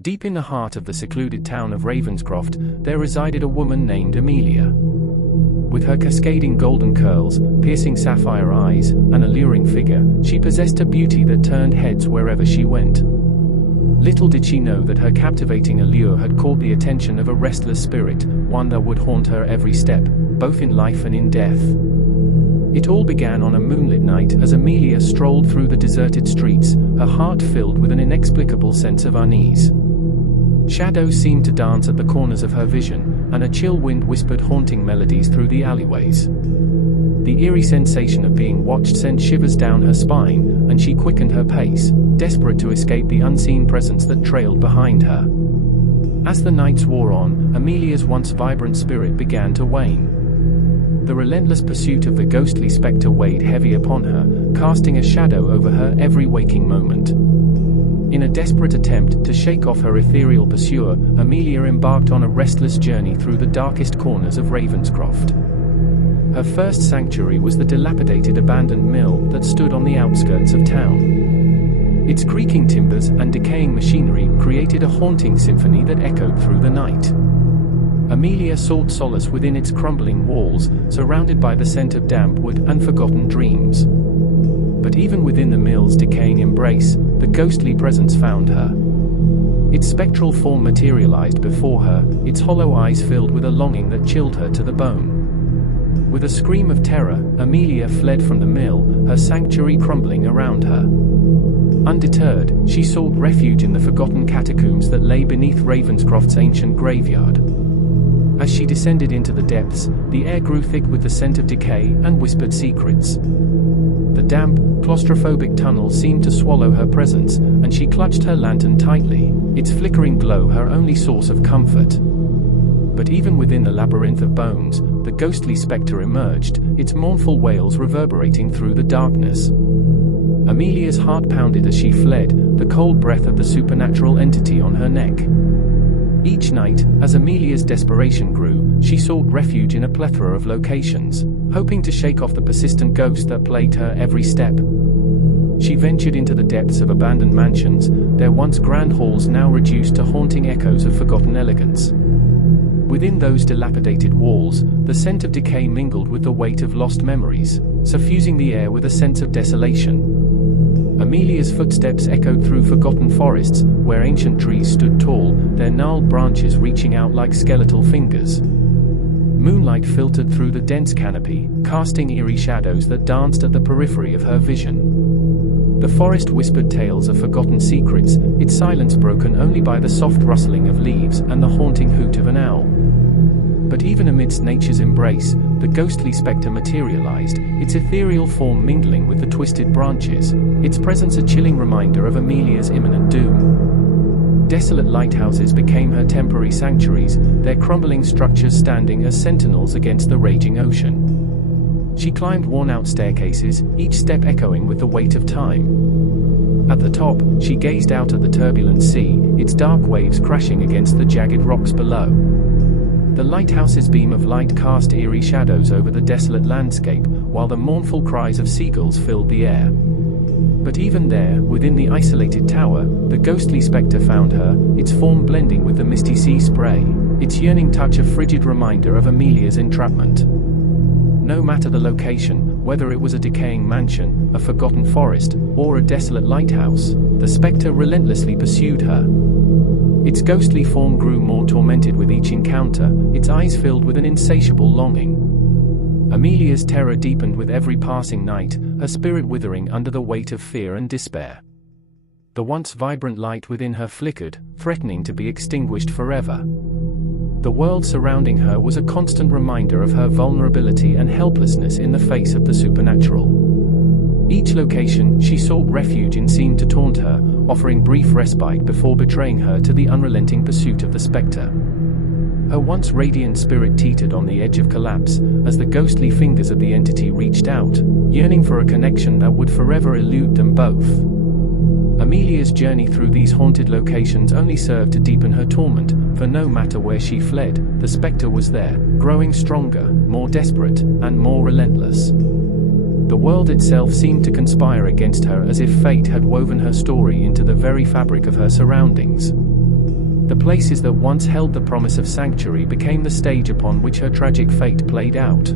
Deep in the heart of the secluded town of Ravenscroft, there resided a woman named Amelia. With her cascading golden curls, piercing sapphire eyes, and alluring figure, she possessed a beauty that turned heads wherever she went. Little did she know that her captivating allure had caught the attention of a restless spirit, one that would haunt her every step, both in life and in death. It all began on a moonlit night as Amelia strolled through the deserted streets, her heart filled with an inexplicable sense of unease. Shadows seemed to dance at the corners of her vision, and a chill wind whispered haunting melodies through the alleyways. The eerie sensation of being watched sent shivers down her spine, and she quickened her pace, desperate to escape the unseen presence that trailed behind her. As the nights wore on, Amelia's once vibrant spirit began to wane. The relentless pursuit of the ghostly spectre weighed heavy upon her, casting a shadow over her every waking moment. In a desperate attempt to shake off her ethereal pursuer, Amelia embarked on a restless journey through the darkest corners of Ravenscroft. Her first sanctuary was the dilapidated abandoned mill that stood on the outskirts of town. Its creaking timbers and decaying machinery created a haunting symphony that echoed through the night. Amelia sought solace within its crumbling walls, surrounded by the scent of damp wood and forgotten dreams. But even within the mill's decaying embrace, the ghostly presence found her. Its spectral form materialized before her, its hollow eyes filled with a longing that chilled her to the bone. With a scream of terror, Amelia fled from the mill, her sanctuary crumbling around her. Undeterred, she sought refuge in the forgotten catacombs that lay beneath Ravenscroft's ancient graveyard. As she descended into the depths, the air grew thick with the scent of decay and whispered secrets. The damp, claustrophobic tunnel seemed to swallow her presence, and she clutched her lantern tightly, its flickering glow her only source of comfort. But even within the labyrinth of bones, the ghostly spectre emerged, its mournful wails reverberating through the darkness. Amelia's heart pounded as she fled, the cold breath of the supernatural entity on her neck. Each night, as Amelia's desperation grew, she sought refuge in a plethora of locations, hoping to shake off the persistent ghost that plagued her every step. She ventured into the depths of abandoned mansions, their once grand halls now reduced to haunting echoes of forgotten elegance. Within those dilapidated walls, the scent of decay mingled with the weight of lost memories, suffusing the air with a sense of desolation. Amelia's footsteps echoed through forgotten forests, where ancient trees stood tall, their gnarled branches reaching out like skeletal fingers. Moonlight filtered through the dense canopy, casting eerie shadows that danced at the periphery of her vision. The forest whispered tales of forgotten secrets, its silence broken only by the soft rustling of leaves and the haunting hoot of an owl. But even amidst nature's embrace, the ghostly spectre materialized, its ethereal form mingling with the twisted branches, its presence a chilling reminder of Amelia's imminent doom. Desolate lighthouses became her temporary sanctuaries, their crumbling structures standing as sentinels against the raging ocean. She climbed worn-out staircases, each step echoing with the weight of time. At the top, she gazed out at the turbulent sea, its dark waves crashing against the jagged rocks below. The lighthouse's beam of light cast eerie shadows over the desolate landscape, while the mournful cries of seagulls filled the air. But even there, within the isolated tower, the ghostly spectre found her, its form blending with the misty sea spray, its yearning touch a frigid reminder of Amelia's entrapment. No matter the location, whether it was a decaying mansion, a forgotten forest, or a desolate lighthouse, the spectre relentlessly pursued her. Its ghostly form grew more tormented with each encounter, its eyes filled with an insatiable longing. Amelia's terror deepened with every passing night, her spirit withering under the weight of fear and despair. The once vibrant light within her flickered, threatening to be extinguished forever. The world surrounding her was a constant reminder of her vulnerability and helplessness in the face of the supernatural. Each location she sought refuge in seemed to taunt her, offering brief respite before betraying her to the unrelenting pursuit of the spectre. Her once radiant spirit teetered on the edge of collapse, as the ghostly fingers of the entity reached out, yearning for a connection that would forever elude them both. Amelia's journey through these haunted locations only served to deepen her torment, for no matter where she fled, the spectre was there, growing stronger, more desperate, and more relentless. The world itself seemed to conspire against her as if fate had woven her story into the very fabric of her surroundings. The places that once held the promise of sanctuary became the stage upon which her tragic fate played out.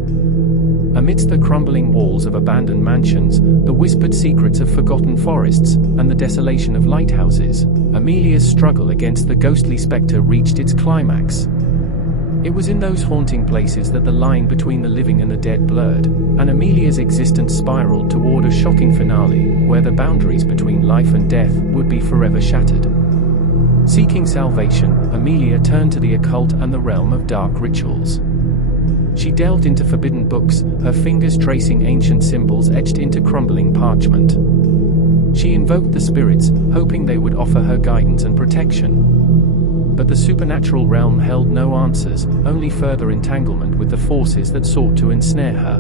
Amidst the crumbling walls of abandoned mansions, the whispered secrets of forgotten forests, and the desolation of lighthouses, Amelia's struggle against the ghostly spectre reached its climax. It was in those haunting places that the line between the living and the dead blurred, and Amelia's existence spiraled toward a shocking finale, where the boundaries between life and death would be forever shattered. Seeking salvation, Amelia turned to the occult and the realm of dark rituals. She delved into forbidden books, her fingers tracing ancient symbols etched into crumbling parchment. She invoked the spirits, hoping they would offer her guidance and protection. But the supernatural realm held no answers, only further entanglement with the forces that sought to ensnare her.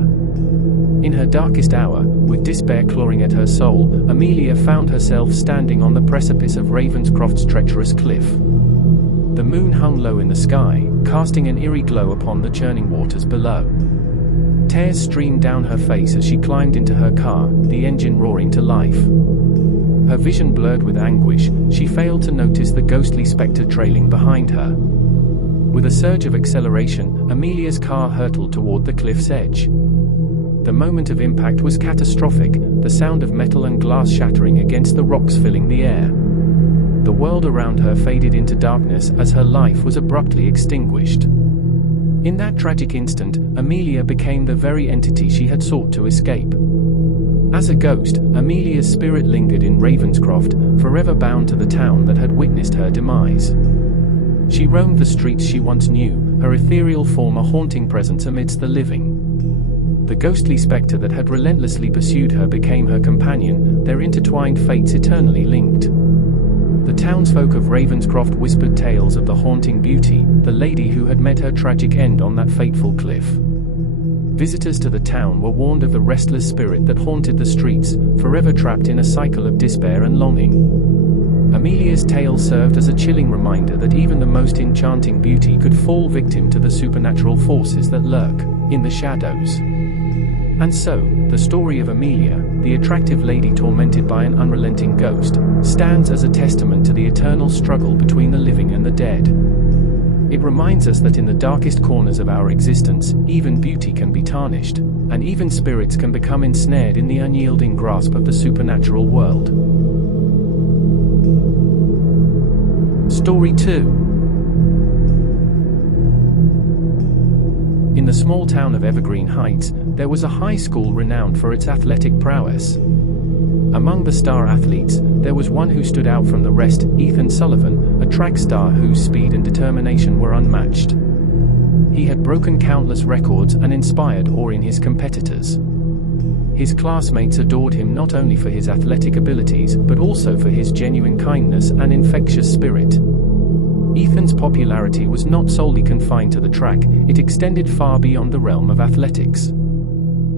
In her darkest hour, with despair clawing at her soul, Amelia found herself standing on the precipice of Ravenscroft's treacherous cliff. The moon hung low in the sky, casting an eerie glow upon the churning waters below. Tears streamed down her face as she climbed into her car, the engine roaring to life. Her vision blurred with anguish, she failed to notice the ghostly spectre trailing behind her. With a surge of acceleration, Amelia's car hurtled toward the cliff's edge. The moment of impact was catastrophic, the sound of metal and glass shattering against the rocks filling the air. The world around her faded into darkness as her life was abruptly extinguished. In that tragic instant, Amelia became the very entity she had sought to escape. As a ghost, Amelia's spirit lingered in Ravenscroft, forever bound to the town that had witnessed her demise. She roamed the streets she once knew, her ethereal form a haunting presence amidst the living. The ghostly spectre that had relentlessly pursued her became her companion, their intertwined fates eternally linked. The townsfolk of Ravenscroft whispered tales of the haunting beauty, the lady who had met her tragic end on that fateful cliff. Visitors to the town were warned of the restless spirit that haunted the streets, forever trapped in a cycle of despair and longing. Amelia's tale served as a chilling reminder that even the most enchanting beauty could fall victim to the supernatural forces that lurk in the shadows. And so, the story of Amelia, the attractive lady tormented by an unrelenting ghost, stands as a testament to the eternal struggle between the living and the dead. It reminds us that in the darkest corners of our existence, even beauty can be tarnished, and even spirits can become ensnared in the unyielding grasp of the supernatural world. Story 2. In the small town of Evergreen Heights, there was a high school renowned for its athletic prowess. Among the star athletes, there was one who stood out from the rest, Ethan Sullivan, a track star whose speed and determination were unmatched. He had broken countless records and inspired awe in his competitors. His classmates adored him not only for his athletic abilities, but also for his genuine kindness and infectious spirit. Ethan's popularity was not solely confined to the track, it extended far beyond the realm of athletics.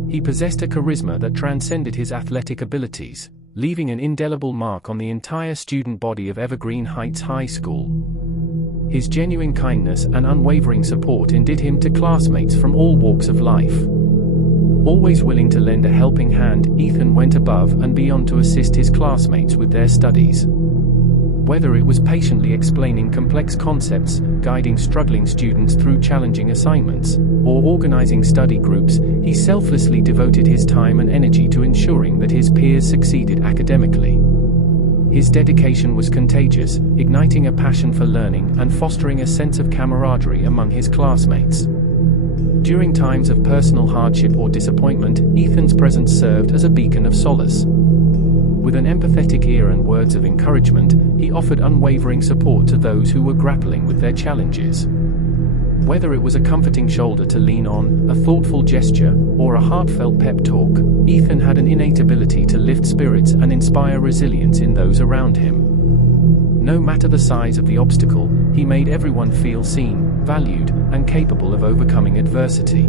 He possessed a charisma that transcended his athletic abilities, leaving an indelible mark on the entire student body of Evergreen Heights High School. His genuine kindness and unwavering support endeared him to classmates from all walks of life. Always willing to lend a helping hand, Ethan went above and beyond to assist his classmates with their studies. Whether it was patiently explaining complex concepts, guiding struggling students through challenging assignments, or organizing study groups, he selflessly devoted his time and energy to ensuring that his peers succeeded academically. His dedication was contagious, igniting a passion for learning and fostering a sense of camaraderie among his classmates. During times of personal hardship or disappointment, Ethan's presence served as a beacon of solace. With an empathetic ear and words of encouragement, he offered unwavering support to those who were grappling with their challenges. Whether it was a comforting shoulder to lean on, a thoughtful gesture, or a heartfelt pep talk, Ethan had an innate ability to lift spirits and inspire resilience in those around him. No matter the size of the obstacle, he made everyone feel seen, valued, and capable of overcoming adversity.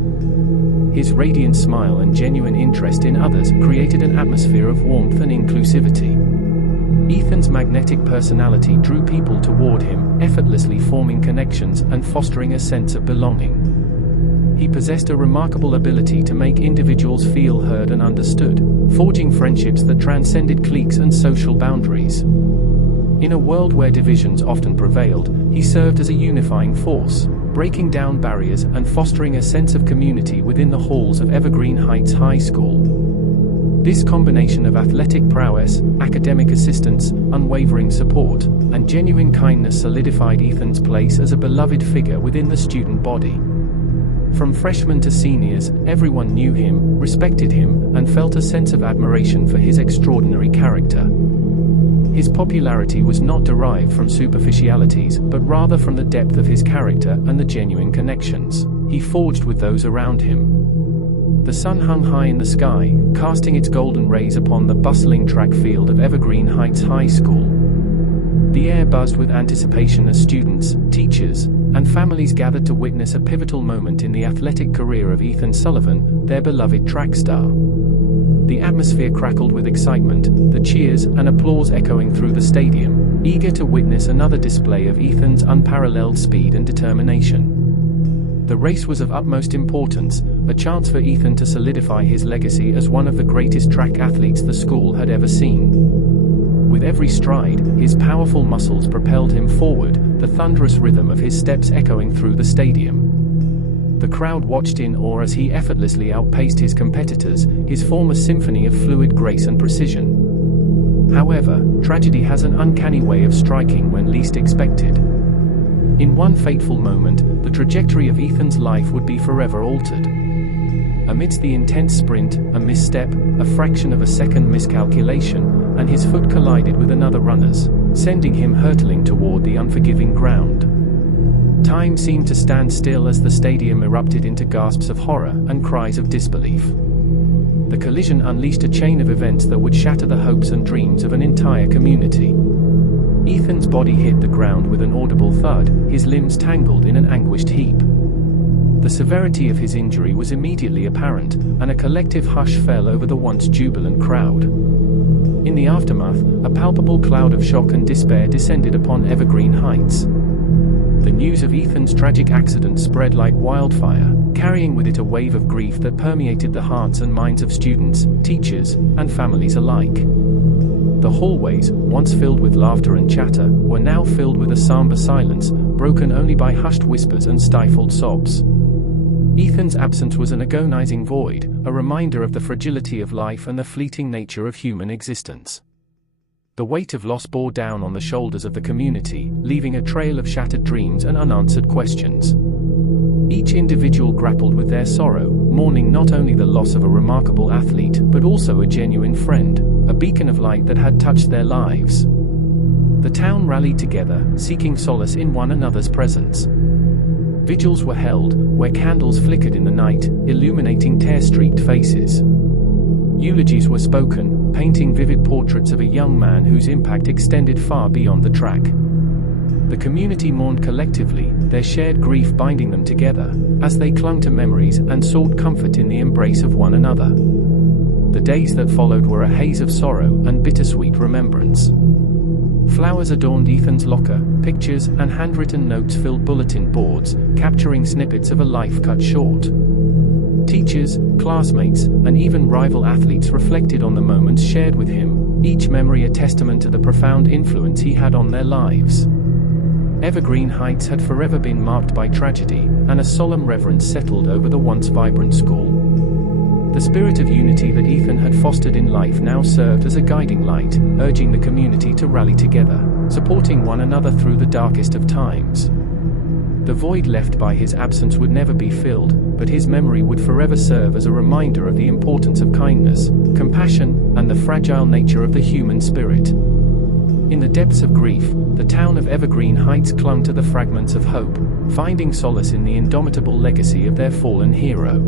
His radiant smile and genuine interest in others created an atmosphere of warmth and inclusivity. Ethan's magnetic personality drew people toward him, effortlessly forming connections and fostering a sense of belonging. He possessed a remarkable ability to make individuals feel heard and understood, forging friendships that transcended cliques and social boundaries. In a world where divisions often prevailed, he served as a unifying force, breaking down barriers and fostering a sense of community within the halls of Evergreen Heights High School. This combination of athletic prowess, academic assistance, unwavering support, and genuine kindness solidified Ethan's place as a beloved figure within the student body. From freshmen to seniors, everyone knew him, respected him, and felt a sense of admiration for his extraordinary character. His popularity was not derived from superficialities, but rather from the depth of his character and the genuine connections he forged with those around him. The sun hung high in the sky, casting its golden rays upon the bustling track field of Evergreen Heights High School. The air buzzed with anticipation as students, teachers, and families gathered to witness a pivotal moment in the athletic career of Ethan Sullivan, their beloved track star. The atmosphere crackled with excitement, the cheers and applause echoing through the stadium, eager to witness another display of Ethan's unparalleled speed and determination. The race was of utmost importance, a chance for Ethan to solidify his legacy as one of the greatest track athletes the school had ever seen. With every stride, his powerful muscles propelled him forward, the thunderous rhythm of his steps echoing through the stadium. The crowd watched in awe as he effortlessly outpaced his competitors, his form a symphony of fluid grace and precision. However, tragedy has an uncanny way of striking when least expected. In one fateful moment, the trajectory of Ethan's life would be forever altered. Amidst the intense sprint, a misstep, a fraction of a second miscalculation, and his foot collided with another runner's, sending him hurtling toward the unforgiving ground. Time seemed to stand still as the stadium erupted into gasps of horror and cries of disbelief. The collision unleashed a chain of events that would shatter the hopes and dreams of an entire community. Ethan's body hit the ground with an audible thud, his limbs tangled in an anguished heap. The severity of his injury was immediately apparent, and a collective hush fell over the once jubilant crowd. In the aftermath, a palpable cloud of shock and despair descended upon Evergreen Heights. The news of Ethan's tragic accident spread like wildfire, carrying with it a wave of grief that permeated the hearts and minds of students, teachers, and families alike. The hallways, once filled with laughter and chatter, were now filled with a somber silence, broken only by hushed whispers and stifled sobs. Ethan's absence was an agonizing void, a reminder of the fragility of life and the fleeting nature of human existence. The weight of loss bore down on the shoulders of the community, leaving a trail of shattered dreams and unanswered questions. Each individual grappled with their sorrow, mourning not only the loss of a remarkable athlete but also a genuine friend, a beacon of light that had touched their lives. The town rallied together, seeking solace in one another's presence. Vigils were held, where candles flickered in the night, illuminating tear-streaked faces. Eulogies were spoken, painting vivid portraits of a young man whose impact extended far beyond the track. The community mourned collectively, their shared grief binding them together, as they clung to memories and sought comfort in the embrace of one another. The days that followed were a haze of sorrow and bittersweet remembrance. Flowers adorned Ethan's locker, pictures and handwritten notes filled bulletin boards, capturing snippets of a life cut short. Teachers, classmates, and even rival athletes reflected on the moments shared with him, each memory a testament to the profound influence he had on their lives. Evergreen Heights had forever been marked by tragedy, and a solemn reverence settled over the once vibrant school. The spirit of unity that Ethan had fostered in life now served as a guiding light, urging the community to rally together, supporting one another through the darkest of times. The void left by his absence would never be filled, but his memory would forever serve as a reminder of the importance of kindness, compassion, and the fragile nature of the human spirit. In the depths of grief, the town of Evergreen Heights clung to the fragments of hope, finding solace in the indomitable legacy of their fallen hero.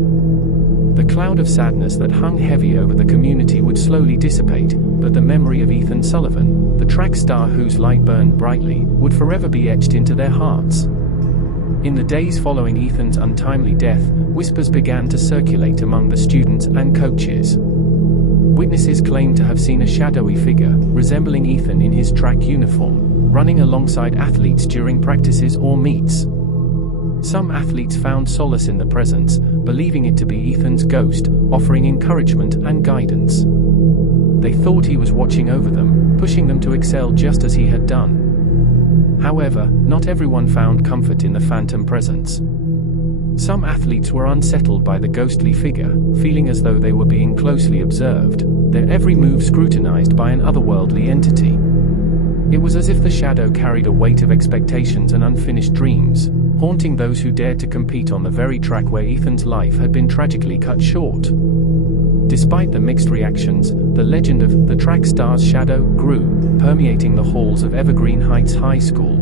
The cloud of sadness that hung heavy over the community would slowly dissipate, but the memory of Ethan Sullivan, the track star whose light burned brightly, would forever be etched into their hearts. In the days following Ethan's untimely death, whispers began to circulate among the students and coaches. Witnesses claimed to have seen a shadowy figure, resembling Ethan in his track uniform, running alongside athletes during practices or meets. Some athletes found solace in the presence, believing it to be Ethan's ghost, offering encouragement and guidance. They thought he was watching over them, pushing them to excel just as he had done. However, not everyone found comfort in the phantom presence. Some athletes were unsettled by the ghostly figure, feeling as though they were being closely observed, their every move scrutinized by an otherworldly entity. It was as if the shadow carried a weight of expectations and unfinished dreams, haunting those who dared to compete on the very track where Ethan's life had been tragically cut short. Despite the mixed reactions, the legend of the track star's shadow grew, permeating the halls of Evergreen Heights High School.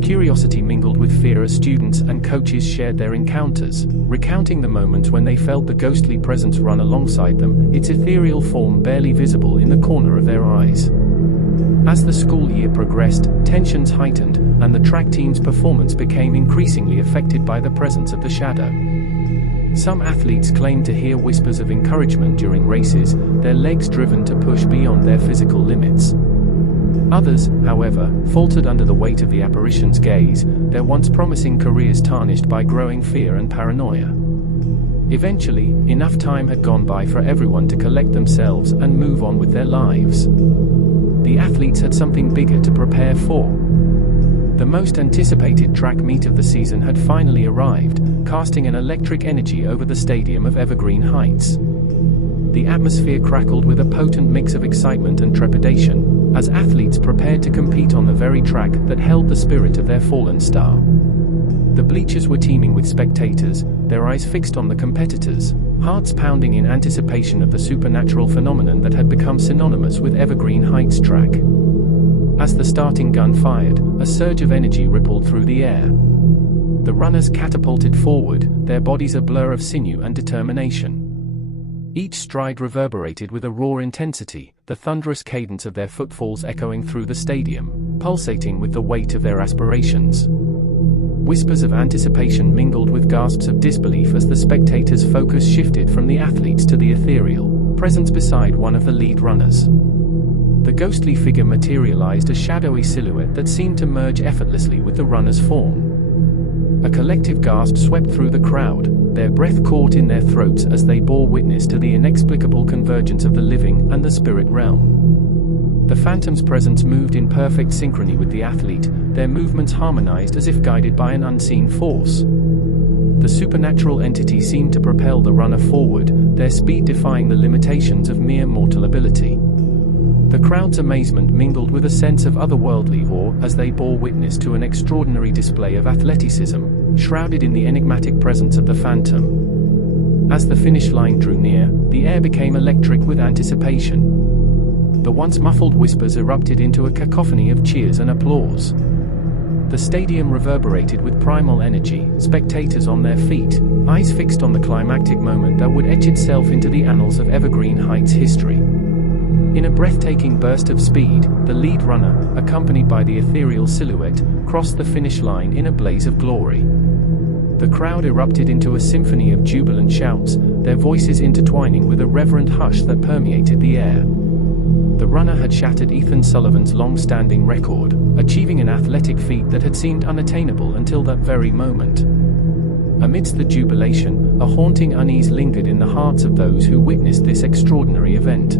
Curiosity mingled with fear as students and coaches shared their encounters, recounting the moments when they felt the ghostly presence run alongside them, its ethereal form barely visible in the corner of their eyes. As the school year progressed, tensions heightened, and the track team's performance became increasingly affected by the presence of the shadow. Some athletes claimed to hear whispers of encouragement during races, their legs driven to push beyond their physical limits. Others, however, faltered under the weight of the apparition's gaze, their once promising careers tarnished by growing fear and paranoia. Eventually, enough time had gone by for everyone to collect themselves and move on with their lives. The athletes had something bigger to prepare for. The most anticipated track meet of the season had finally arrived, casting an electric energy over the stadium of Evergreen Heights. The atmosphere crackled with a potent mix of excitement and trepidation, as athletes prepared to compete on the very track that held the spirit of their fallen star. The bleachers were teeming with spectators, their eyes fixed on the competitors, hearts pounding in anticipation of the supernatural phenomenon that had become synonymous with Evergreen Heights track. As the starting gun fired, a surge of energy rippled through the air. The runners catapulted forward, their bodies a blur of sinew and determination. Each stride reverberated with a raw intensity, the thunderous cadence of their footfalls echoing through the stadium, pulsating with the weight of their aspirations. Whispers of anticipation mingled with gasps of disbelief as the spectators' focus shifted from the athletes to the ethereal presence beside one of the lead runners. The ghostly figure materialized a shadowy silhouette that seemed to merge effortlessly with the runner's form. A collective gasp swept through the crowd, their breath caught in their throats as they bore witness to the inexplicable convergence of the living and the spirit realm. The phantom's presence moved in perfect synchrony with the athlete, their movements harmonized as if guided by an unseen force. The supernatural entity seemed to propel the runner forward, their speed defying the limitations of mere mortal ability. The crowd's amazement mingled with a sense of otherworldly awe as they bore witness to an extraordinary display of athleticism, shrouded in the enigmatic presence of the phantom. As the finish line drew near, the air became electric with anticipation. The once muffled whispers erupted into a cacophony of cheers and applause. The stadium reverberated with primal energy, spectators on their feet, eyes fixed on the climactic moment that would etch itself into the annals of Evergreen Heights history. In a breathtaking burst of speed, the lead runner, accompanied by the ethereal silhouette, crossed the finish line in a blaze of glory. The crowd erupted into a symphony of jubilant shouts, their voices intertwining with a reverent hush that permeated the air. The runner had shattered Ethan Sullivan's long-standing record, achieving an athletic feat that had seemed unattainable until that very moment. Amidst the jubilation, a haunting unease lingered in the hearts of those who witnessed this extraordinary event.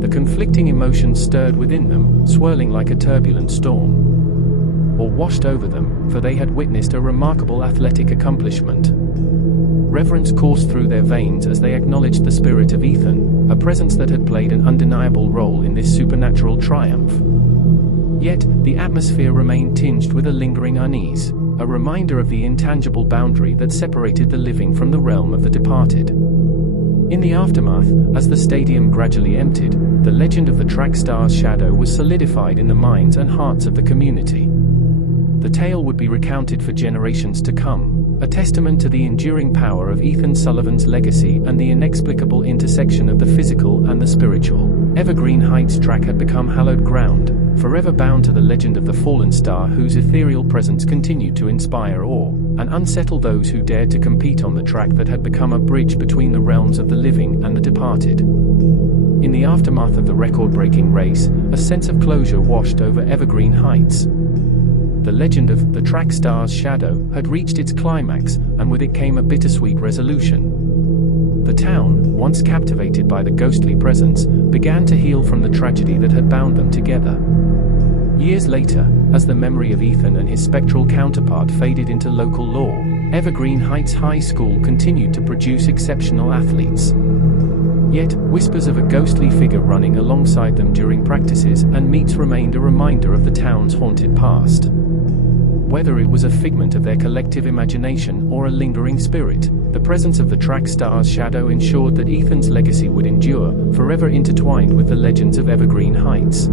The conflicting emotions stirred within them, swirling like a turbulent storm. Or washed over them, for they had witnessed a remarkable athletic accomplishment. Reverence coursed through their veins as they acknowledged the spirit of Ethan, a presence that had played an undeniable role in this supernatural triumph. Yet, the atmosphere remained tinged with a lingering unease, a reminder of the intangible boundary that separated the living from the realm of the departed. In the aftermath, as the stadium gradually emptied, the legend of the track star's shadow was solidified in the minds and hearts of the community. The tale would be recounted for generations to come, a testament to the enduring power of Ethan Sullivan's legacy and the inexplicable intersection of the physical and the spiritual. Evergreen Heights track had become hallowed ground, forever bound to the legend of the fallen star whose ethereal presence continued to inspire awe and unsettle those who dared to compete on the track that had become a bridge between the realms of the living and the departed. In the aftermath of the record-breaking race, a sense of closure washed over Evergreen Heights. The legend of the track star's shadow had reached its climax, and with it came a bittersweet resolution. The town, once captivated by the ghostly presence, began to heal from the tragedy that had bound them together. Years later, as the memory of Ethan and his spectral counterpart faded into local lore, Evergreen Heights High School continued to produce exceptional athletes. Yet, whispers of a ghostly figure running alongside them during practices and meets remained a reminder of the town's haunted past. Whether it was a figment of their collective imagination or a lingering spirit, the presence of the track star's shadow ensured that Ethan's legacy would endure, forever intertwined with the legends of Evergreen Heights.